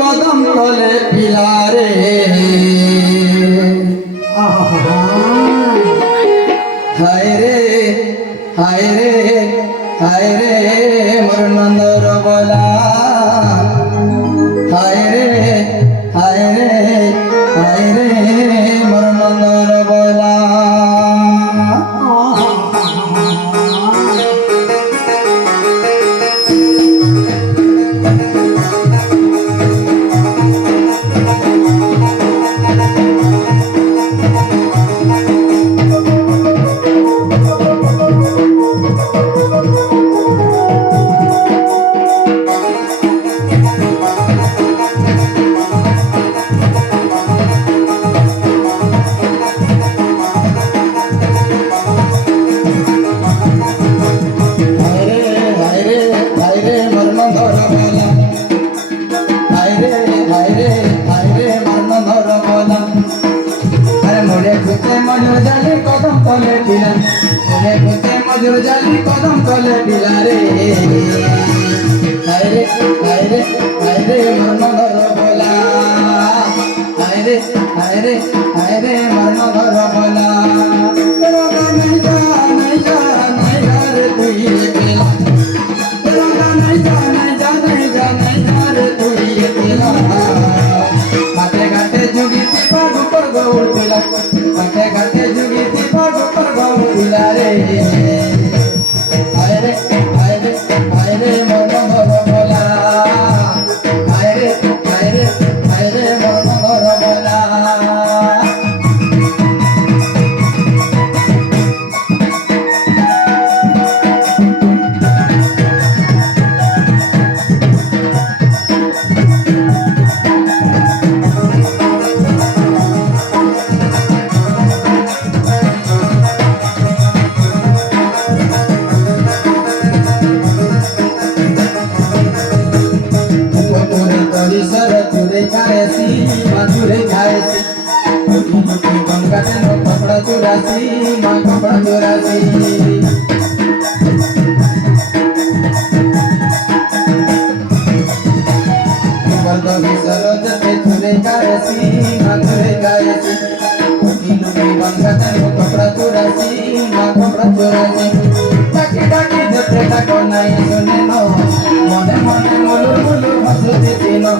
কদম তলে পিলারে হায় রে হায় রে হায় রে মোর নন্দর বলা হায় রে হায় রে হায় রে মোর নন্দর বলা মজুর জালি কদম তলে পিলা মনে খুঁজে মজুর জালি কদম তলে পিলা রে হায় রে হায় রে হায় রে মর্ম ধর বলা হায় রে হায় রে হায় রে মর্ম ধর বলা রোগা নাই যা নাই যা নাই যা রে তুই পিলা রোগা নাই যা নাই যা নাই যা নাই যা রে তুই পিলা ঘাটে ঘাটে যুগিতি পাগু পর গৌর পিলা ঘাটে ঘাটে যুগিতি পাগু পর গৌর পিলা রে হায় রে হায় রে হায় রে মর্ম ধর বলা হায় রে হায় রে হায় রে মর্ম ধর বলা तुरे खाएसी मधुरे खाएसी गंगा से नो कपड़ा चुरासी माँ कपड़ा चुरासी बंदोगी सरोजते तुरे खाएसी मधुरे खाएसी गंगा से नो कपड़ा चुरासी माँ कपड़ा चुरासी डाकी डाकी जते डाको नहीं सुने नो मने मने मुलुर मुलुर हंसुती तीनो